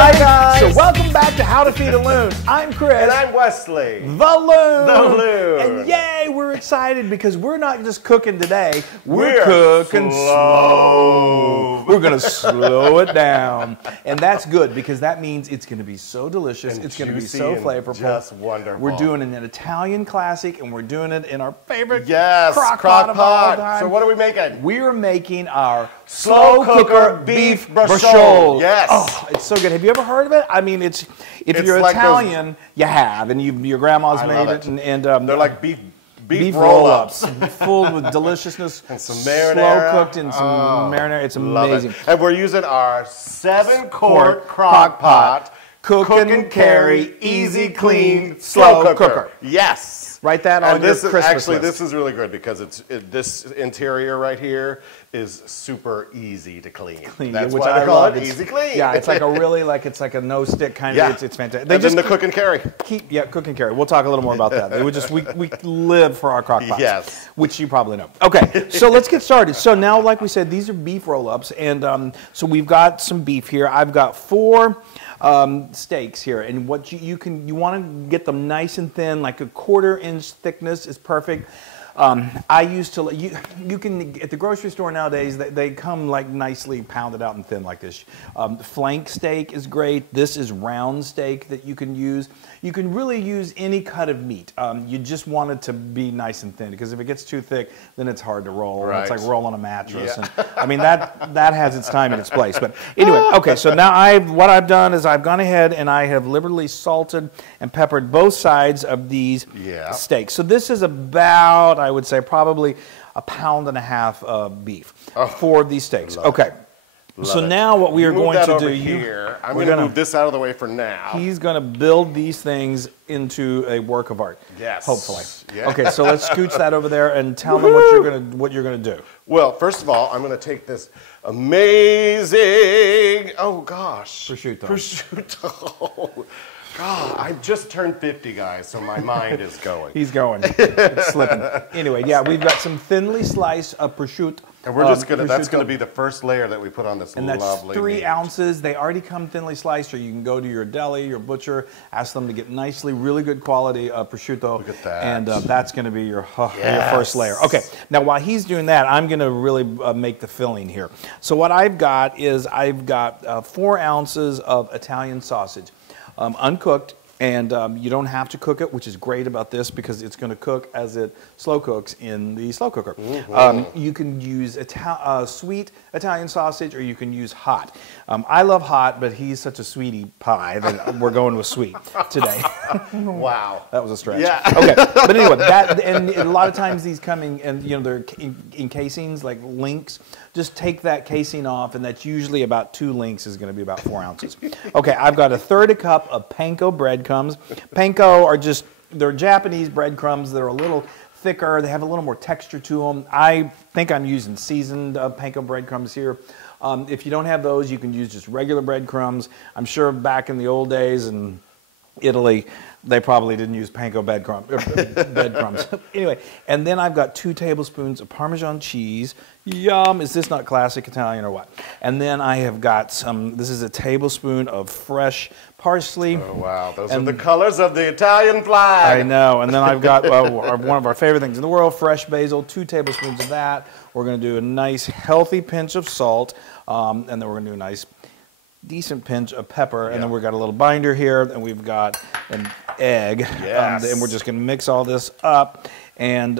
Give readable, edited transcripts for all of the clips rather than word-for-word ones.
Hi guys. So welcome back to How to Feed a Loon. I'm Chris. And I'm Wesley. The Loon. The Loon. And yay, we're excited because we're not just cooking today. We're cooking slow. We're going to slow it down. And that's good because that means it's going to be so delicious. And it's going to be so flavorful. Just wonderful. We're doing an Italian classic and we're doing it in our favorite crock pot of all pot. time. So what are we making? We're making our slow cooker beef braciole. Yes. Oh, it's so good. Have you ever heard of it? I mean, if you're like Italian, you have, and your grandma's made it. And they're like beef roll-ups, full with deliciousness, and some marinara, slow cooked in some marinara. It's amazing. And we're using our 7-quart crock pot, cook and carry, easy, clean, slow cooker. Yes. Write that on your Christmas list. This is really good because this interior right here is super easy to clean. That's which why I call love. it easy clean. Yeah, it's like a no stick kind of. It's fantastic. And then the cook and carry. Cook and carry. We'll talk a little more about that. We live for our crock pots. Yes. Which you probably know. Okay, so let's get started. So now, like we said, these are beef roll-ups, and so we've got some beef here. I've got 4 steaks here, and what you want to get them nice and thin, like a 1/4-inch thickness is perfect. I used to, you can, at the grocery store nowadays, they come like nicely pounded out and thin like this. Flank steak is great. This is round steak that you can use. You can really use any cut of meat. You just want it to be nice and thin because if it gets too thick, then it's hard to roll. Right. It's like rolling a mattress. Yeah. And, I mean, that has its time and its place. But anyway, okay, so now what I've done is I've gone ahead and I have liberally salted and peppered both sides of these steaks. So this is about, I would say, probably 1.5 pounds of beef for these steaks. Okay. So now what we are going to do here, I'm going to move this out of the way for now. He's going to build these things into a work of art. Yes. Hopefully. Yeah. Okay, so let's scooch that over there and tell them what you're going to do. Well, first of all, I'm going to take this amazing, prosciutto. God, I just turned 50, guys, so my mind is going. He's going. It's slipping. Anyway, yeah, we've got some thinly sliced prosciutto. And we're just going to, that's going to be the first layer that we put on this lovely meat. And that's 3 ounces. They already come thinly sliced, or you can go to your deli, your butcher, ask them to get nicely, really good quality prosciutto. Look at that. And that's going to be your first layer. Okay, now while he's doing that, I'm going to really make the filling here. So what I've got is 4 ounces of Italian sausage. Uncooked, and you don't have to cook it, which is great about this because it's going to cook as it slow cooks in the slow cooker. Mm-hmm. You can use sweet Italian sausage, or you can use hot. I love hot, but he's such a sweetie pie that we're going with sweet today. Wow, that was a stretch. Yeah. Okay, but anyway, and a lot of times these come in, they're in casings like links. Just take that casing off, and that's usually about 2 links is going to be about 4 ounces. Okay, I've got 1/3 cup of panko breadcrumbs. Panko are they're Japanese breadcrumbs. They're a little thicker. They have a little more texture to them. I think I'm using seasoned panko breadcrumbs here. If you don't have those, you can use just regular breadcrumbs. I'm sure back in the old days in Italy, they probably didn't use panko breadcrumbs. Anyway, and then I've got 2 tablespoons of Parmesan cheese. Yum! Is this not classic Italian or what? And then I have got this is a tablespoon of fresh parsley. Oh, wow. Those are the colors of the Italian flag. I know. And then I've got one of our favorite things in the world, fresh basil, 2 tablespoons of that. We're going to do a nice, healthy pinch of salt, and then we're going to do a nice, decent pinch of pepper, and then we've got a little binder here, and we've got an egg, and we're just going to mix all this up, and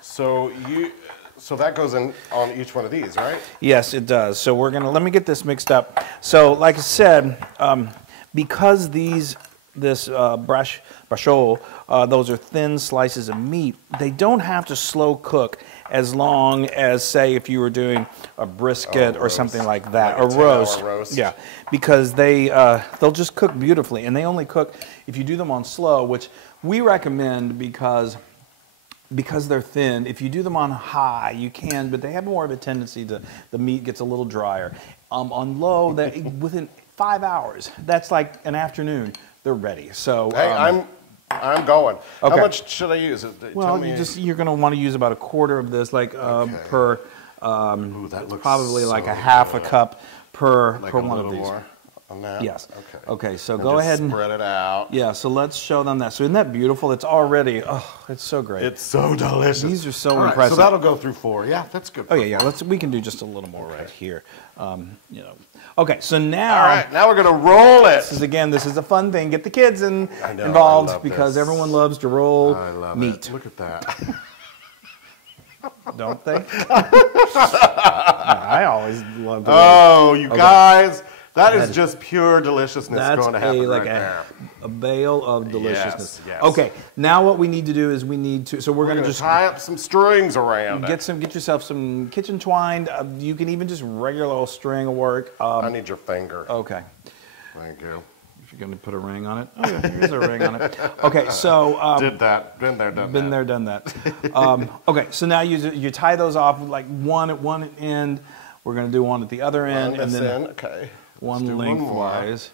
so that goes in on each one of these, right? Yes, it does. So we're gonna let me get this mixed up. So, like I said, because this braciole, those are thin slices of meat, they don't have to slow cook as long as, say, if you were doing a brisket or something like that, like a roast. roast. Yeah, because they'll just cook beautifully, and they only cook if you do them on slow, which we recommend because they're thin. If you do them on high, you can, but they have more of a tendency to the meat gets a little drier. On low, within 5 hours, that's like an afternoon, they're ready. So hey, I'm going. Okay. How much should I use? Well, you're going to want to use about 1/4 of this, like per Ooh, that looks probably so like a half a cup per like per a one of little these. more. On that? Yes. Okay. Okay, so And go just ahead and spread it out. Yeah, so let's show them that. So isn't that beautiful? It's already, oh, it's so great. It's so delicious. These are so All right, impressive. so that'll go through 4. Yeah, that's good. Oh yeah, yeah. We can do just a little more right here. You know. Okay, so now. All right, now we're gonna roll it. This is a fun thing. Get the kids I know, involved I love because this. everyone loves to roll I love meat. it. Look at that. Don't they? I always love to roll. Oh, you guys, that is just pure deliciousness going to happen like right there. a bale of deliciousness. Yes. Okay, now what we need to do is so we're going to just tie up some strings around it. Get yourself some kitchen twine. You can even just regular old string will work. I need your finger. Okay. Thank you. If you're going to put a ring on it. Oh yeah, here's a ring on it. Okay, so did that. Been there, done that. Been there, done that. Okay, so now you tie those off like one at one end. We're going to do one at the other end, and then okay. one lengthwise.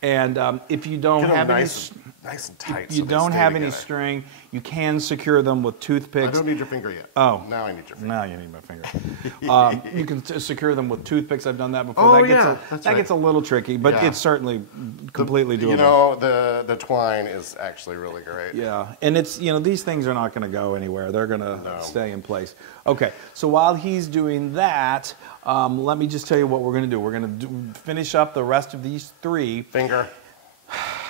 And if you don't have nice and tight. if you don't have any string, you can secure them with toothpicks. I don't need your finger yet. Oh, now I need your finger. Now you need my finger. You can secure them with toothpicks. I've done that before. Oh, that gets a little tricky, but it's certainly completely doable. You know, the twine is actually really great. Yeah, and it's these things are not going to go anywhere. They're going to stay in place. Okay, so while he's doing that, let me just tell you what we're going to do. We're going to finish up the rest of these 3. Finger.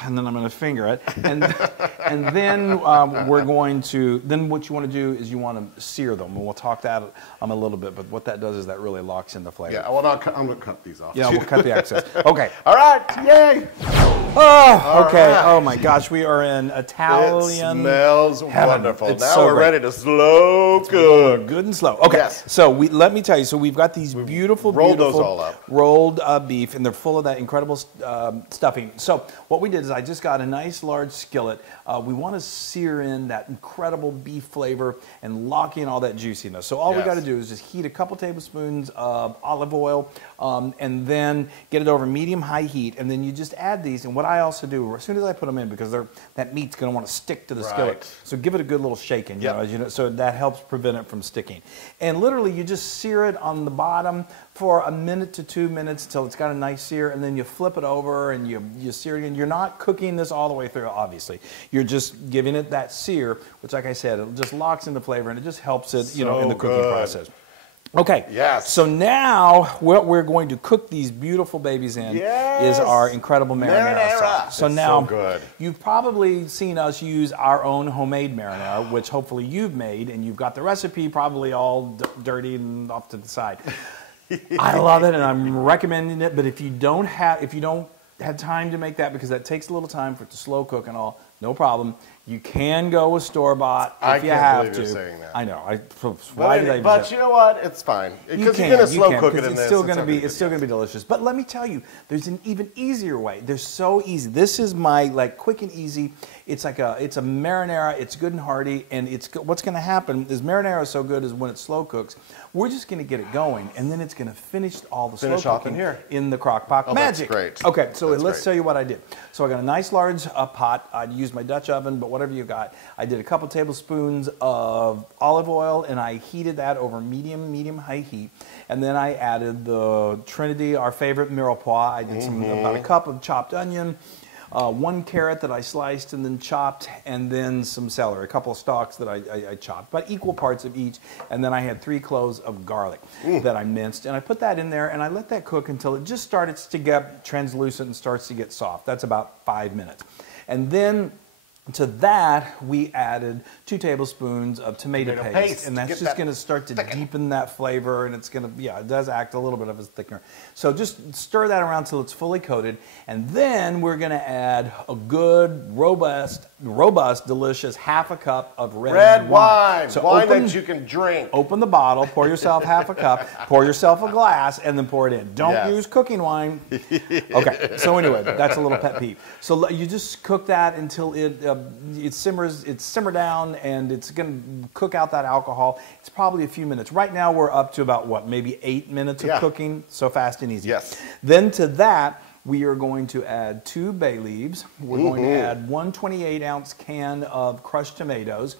And then I'm going to finger it, and then we're going to. Then what you want to do is you want to sear them, and we'll talk that a little bit. But what that does is that really locks in the flavor. Yeah, well, I'm going to cut these off. Yeah, we'll cut the excess. Okay. All right. Yay. Oh, okay. Right. Oh my gosh, we are in Italian. It smells heaven. wonderful. It's now so we're great. ready to slow cook. Good and slow. Okay. Yes. So let me tell you. So we've got these beautiful those all up. rolled beef, and they're full of that incredible stuffing. So what we did is I just got a nice large skillet. We want to sear in that incredible beef flavor and lock in all that juiciness. So all we got to do is just heat a couple tablespoons of olive oil, and then get it over medium-high heat, and then you just add these. And what I also do as soon as I put them in, because that meat's going to want to stick to the skillet, so give it a good little shaking, so that helps prevent it from sticking. And literally, you just sear it on the bottom for 1 to 2 minutes till it's got a nice sear, and then you flip it over and you sear it again. You're not cooking this all the way through, obviously. You're just giving it that sear, which, like I said, it just locks in the flavor and it just helps it, in the cooking process. Okay. Yes. So now what we're going to cook these beautiful babies in is our incredible marinara sauce. So now good. You've probably seen us use our own homemade marinara, which hopefully you've made, and you've got the recipe probably all dirty and off to the side. I love it, and I'm recommending it. But if you don't have time to make that, because that takes a little time for it to slow cook and all, no problem. You can go with store-bought if you have to. I can't believe you're saying that. I know. But you know what? It's fine because you're going to slow cook it in this. It's still going to be delicious. But let me tell you, there's an even easier way. They're so easy. This is my quick and easy. It's a marinara. It's good and hearty, and what's going to happen is marinara is so good is when it slow cooks, we're just going to get it going, and then it's going to finish all the slow cooking in the crock pot. Magic. That's great. Okay, so let's tell you what I did. So I got a nice large pot. I'd used my Dutch oven, but whatever you got. I did a couple tablespoons of olive oil, and I heated that over medium-high heat. And then I added the Trinity, our favorite mirepoix. I did about a cup of chopped onion, 1 carrot that I sliced and then chopped, and then some celery, a couple of stalks that I chopped, but equal parts of each. And then I had 3 cloves of garlic that I minced, and I put that in there, and I let that cook until it just starts to get translucent and starts to get soft. That's about 5 minutes. And then to that, we added 2 tablespoons of tomato paste, and that's just going to start to deepen that flavor, and it's going to, it does act a little bit of a thickener. So just stir that around till it's fully coated, and then we're going to add a good, robust, delicious half a cup of red wine. So wine that you can drink. Open the bottle, pour yourself half a cup, pour yourself a glass, and then pour it in. Don't use cooking wine. Okay, so anyway, that's a little pet peeve. So you just cook that until it simmer down, and it's going to cook out that alcohol. It's probably a few minutes. Right now we're up to about maybe 8 minutes of cooking, so fast and easy. Yes. Then to that, we are going to add 2 bay leaves. We're going to add 1 28-ounce can of crushed tomatoes.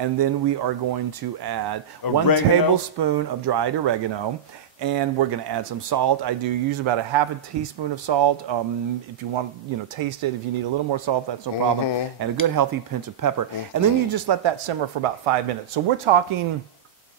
And then we are going to add Oregano. 1 tablespoon of dried oregano. And we're going to add some salt. I do use about a half a teaspoon of salt. If you want, taste it. If you need a little more salt, that's no problem. And a good healthy pinch of pepper. And then you just let that simmer for about 5 minutes. So we're talking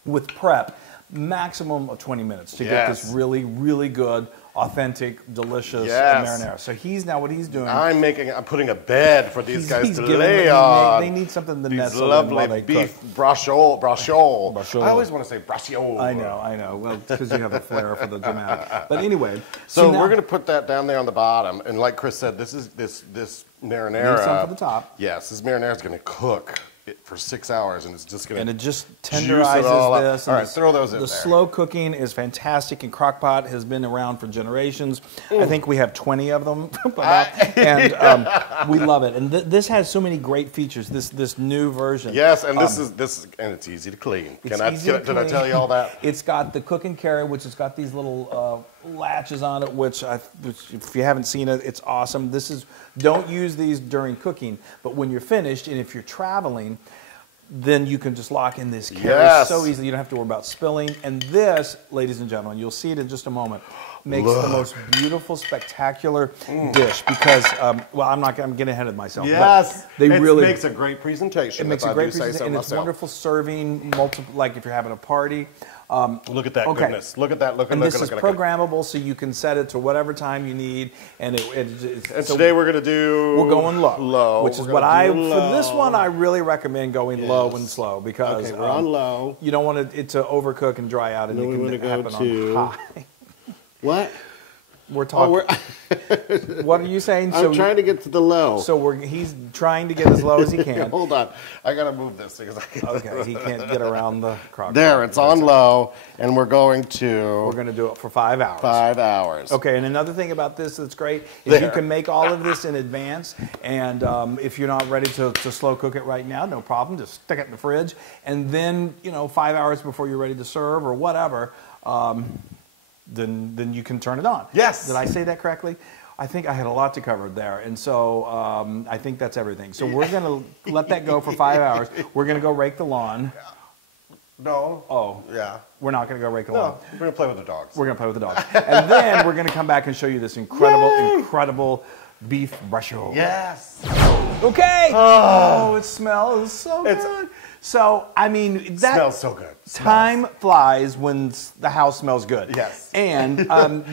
with prep, maximum of 20 minutes to get this really, really good, authentic, delicious marinara. So what he's doing. I'm putting a bed for these guys to lay on. They need something to these nestle lovely while they beef cook. braciole. I always want to say braciole. I know. Well, because you have a flair for the dramatic. But anyway. So we're going to put that down there on the bottom. And like Chris said, this marinara. Need some for the top. Yes, this marinara is going to cook for 6 hours, and it's just going to. And it just tenderizes this. All right, throw those in there. The slow cooking is fantastic, and crock-pot has been around for generations. I think we have 20 of them, and we love it. And this has so many great features. This new version. Yes, and and it's easy to clean. Did I tell you all that? It's got the cook and carry, which has got these little latches on it, which if you haven't seen it, it's awesome. Don't use these during cooking, but when you're finished, and if you're traveling, then you can just lock in this carry so easily. You don't have to worry about spilling. And this, ladies and gentlemen, you'll see it in just a moment, makes the most beautiful, spectacular dish because, I'm getting ahead of myself. Yes, but it makes a great presentation. It makes a great presentation, and it's wonderful serving, like if you're having a party. Look at that goodness. Look at that. And this is programmable, so you can set it to whatever time you need. And today we're going to do... We're going low. Which is what for this one, I really recommend going low and slow because we're on low. You don't want it to overcook and dry out, and it can happen on high. What? We're talking. What are you saying? I'm trying to get to the low. So he's trying to get as low as he can. Hold on, I gotta move this because he can't get around the crock. There, it's on low, and we're going to do it for 5 hours. 5 hours. Okay, and another thing about this that's great is you can make all of this in advance, and if you're not ready to slow cook it right now, no problem. Just stick it in the fridge, and then 5 hours before you're ready to serve or whatever. Then you can turn it on. Yes. Did I say that correctly? I think I had a lot to cover there, and so I think that's everything. So we're going to let that go for 5 hours. We're going to go rake the lawn. No. Oh. Yeah. We're not going to go rake the lawn. We're going to play with the dogs. We're going to play with the dogs. And then we're going to come back and show you this incredible beef braciole. Yes. Okay. Oh, it smells so good. So, I mean, that smells so good. Time flies when the house smells good. Yes. And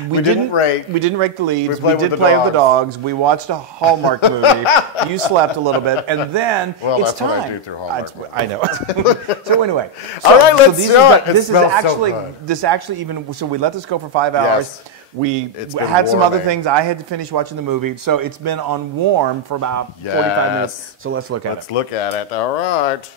we didn't rake the leaves. We did play with the dogs. We watched a Hallmark movie. You slept a little bit, and then it's time. What I do through Hallmark. I know. So anyway, all right, let's do it. This actually even so we let this go for 5 hours. Yes. We had some other things. I had to finish watching the movie, so it's been on warm for about 45 minutes. So let's look at it. Let's look at it. All right.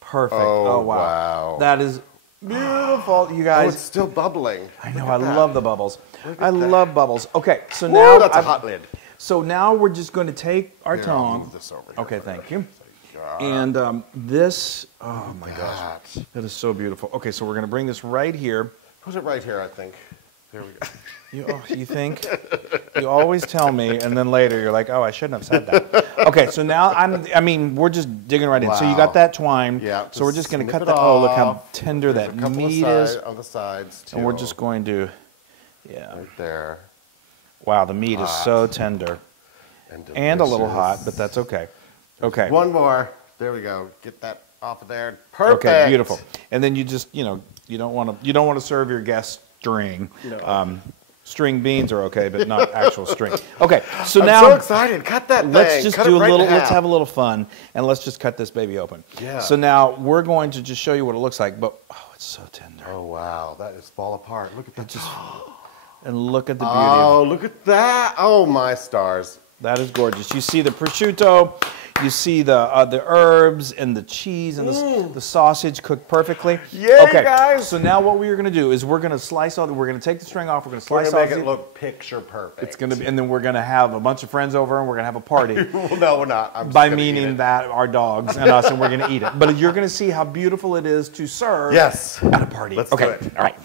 Perfect. Oh, wow. That is beautiful, you guys. Oh, it's still bubbling. I know. I love the bubbles. I love bubbles. Okay, so now that's a hot lid. So now we're just going to take our tongue. I'll move this over here. Okay, thank you. And this, oh my gosh, that is so beautiful. Okay, so we're going to bring this right here. Put it right here, I think. There we go. You think? You always tell me, and then later you're like, oh, I shouldn't have said that. Okay, so now we're just digging right in. So you got that twine. Yeah. So we're just going to cut that. Oh, look how tender that meat is. On the sides, too. And we're just going to, right there. Wow, the meat is so tender. And a little hot, but that's okay. Okay. One more. There we go. Get that off of there. Perfect. Okay, beautiful. And then you just, you don't want to serve your guests string. No. String beans are okay, but not actual string. Okay, so I'm now so excited. Cut that thing. Let's just do a little. Let's have a little fun, and let's just cut this baby open. Yeah. So now we're going to just show you what it looks like. But it's so tender. Oh wow, that is fall apart. Look at that. And look at the beauty. Oh, look at that. Oh my stars. That is gorgeous. You see the prosciutto. You see the herbs and the cheese and the sausage cooked perfectly. Yeah, okay, guys. So now what we're going to do is we're going to slice all. We're going to take the string off. We're going to slice all. Make it look picture perfect. It's going to be, and then we're going to have a bunch of friends over and we're going to have a party. Well, no, we're not. By meaning that our dogs and us, and we're going to eat it. But you're going to see how beautiful it is to serve. Yes. At a party. Let's do it. All right.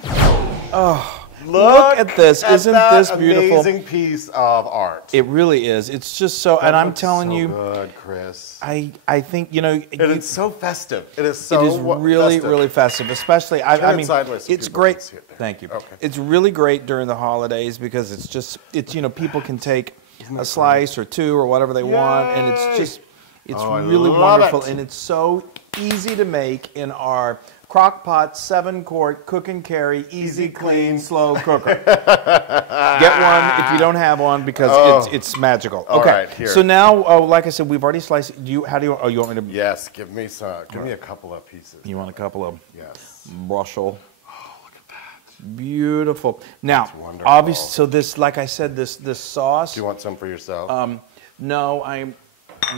Oh. Look at this. Isn't this beautiful? Amazing piece of art. It really is. It's just so, and I'm telling you, good, Chris. I think, you know, it's so festive. It is so It is really, festive. really festive, especially, I mean, sideways so it's people great. can see it there. Thank you. Okay. It's really great during the holidays because it's just, you know, people can take a slice or two or whatever they want, and it's just, it's really wonderful, and it's so easy to make in our Crock-Pot 7-quart cook and carry, easy, clean, slow cooker. Get one if you don't have one because it's magical. Okay, right, here. so now, like I said, we've already sliced. How do you? Oh, you want me to? Yes, give me some. Give me a couple of pieces. You want a couple of? Yes. BRACIOLE. Oh, look at that. Beautiful. Now, wonderful. obviously, so this, like I said, this sauce. Do you want some for yourself? No, I'm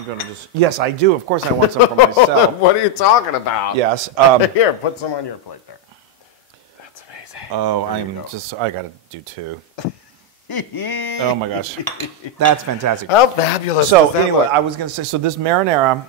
going to just. Yes, I do. Of course, I want some for myself. What are you talking about? Yes. Here, put some on your plate there. That's amazing. Oh, I got to do two. Oh my gosh, that's fantastic. How fabulous! So does that anyway, look? I was going to say, so this marinara,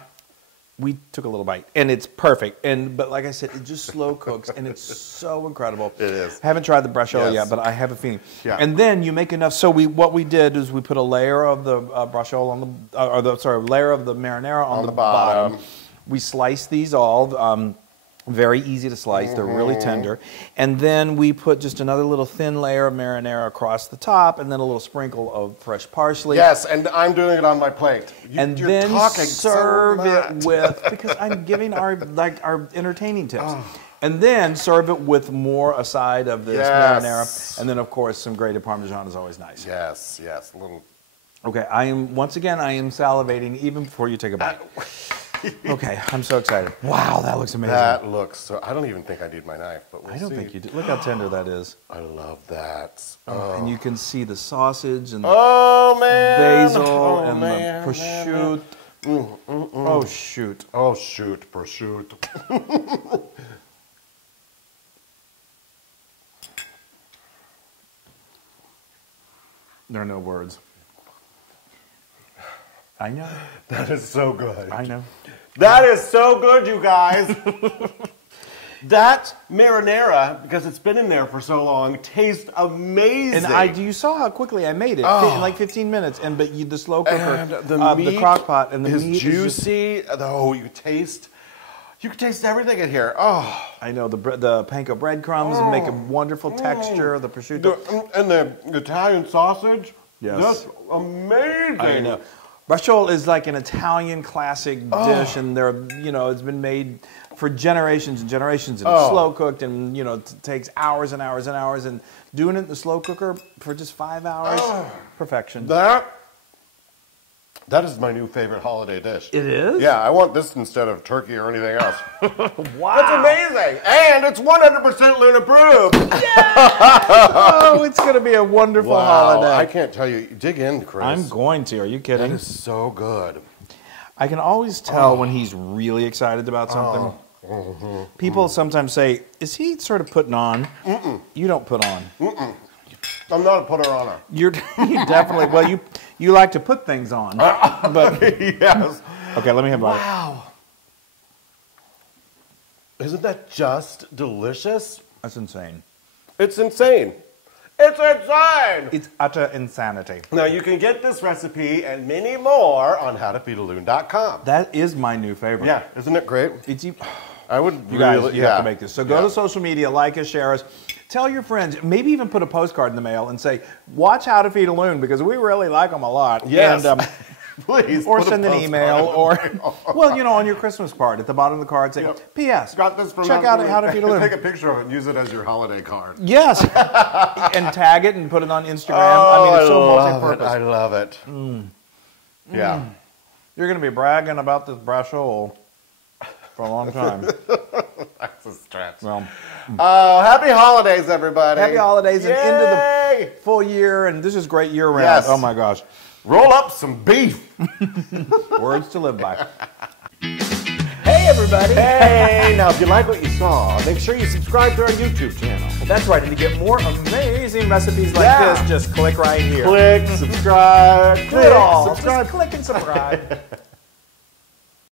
we took a little bite, and it's perfect. But like I said, it just slow cooks, and it's so incredible. It is. I haven't tried the braciole Yes. yet, but I have a feeling. Yeah. And then you make enough. So what we did is we put a layer of the braciole on the, layer of the marinara on the bottom. We sliced these all. Very easy to slice. They're really tender. And then we put just another little thin layer of marinara across the top, and then a little sprinkle of fresh parsley. Yes, and I'm doing it on my plate. You're Then talking serve so it much. with, because I'm giving our entertaining tips. And then serve it with more aside of this marinara. And then, of course, some grated Parmesan is always nice. Yes, yes. A little. Okay, I am salivating even before you take a bite. Okay, I'm so excited. Wow, that looks amazing. That looks so. I don't even think I need my knife, but we'll I don't see. think you do. Look how tender that is. I love that. And you can see the sausage and the basil and the prosciutto. Oh, shoot. Oh, shoot, prosciutto. There are no words. I know. That is so good. I know. That is so good, you guys. That marinara, because it's been in there for so long, tastes amazing. And you saw how quickly I made it in like 15 minutes. But the slow cooker, and the crock pot, and the is meat juicy. You can taste everything in here. Oh, I know the panko breadcrumbs make a wonderful texture. The prosciutto and the Italian sausage. Yes. That's amazing. I know. Braciole is like an Italian classic dish, and it's been made for generations and generations, and it's slow cooked, and it takes hours and hours and hours, and doing it in the slow cooker for just 5 hours, perfection. That is my new favorite holiday dish. It is? Yeah, I want this instead of turkey or anything else. Wow. That's amazing. And it's 100% Loon approved. Oh, it's going to be a wonderful holiday. I can't tell you. Dig in, Chris. I'm going to. Are you kidding? That is so good. I can always tell when he's really excited about something. People sometimes say, is he sort of putting on? You don't put on. I'm not a putter-oner. You definitely, you like to put things on. But Yes. Okay, let me have a bite. Wow. Isn't that just delicious? That's insane. It's insane. It's insane. It's utter insanity. Now, you can get this recipe and many more on howtofeedaloon.com. That is my new favorite. Yeah, isn't it great? It's I would You guys, really, you have to make this. So go to social media, like us, share us. Tell your friends, maybe even put a postcard in the mail and say, watch How to Feed a Loon, because we really like them a lot. Yes. And, Please. or send an email, or, well, on your Christmas card, at the bottom of the card, say, P.S. Got this from check out How to Feed a Loon. Take a picture of it and use it as your holiday card. Yes. And tag it and put it on Instagram. I mean, it's so multi-purpose. I love it. Yeah. You're going to be bragging about this braciole for a long time. That's a stretch. Well, happy holidays, everybody. happy holidays and into Yay! the full year, and this is great year round. Yes. Oh my gosh. Roll up some beef. Words to live by. Hey everybody. Hey, now if you like what you saw, make sure you subscribe to our YouTube channel. That's right, and to get more amazing recipes like this, just click right here. Click, subscribe, Do it all. subscribe. Just click and subscribe.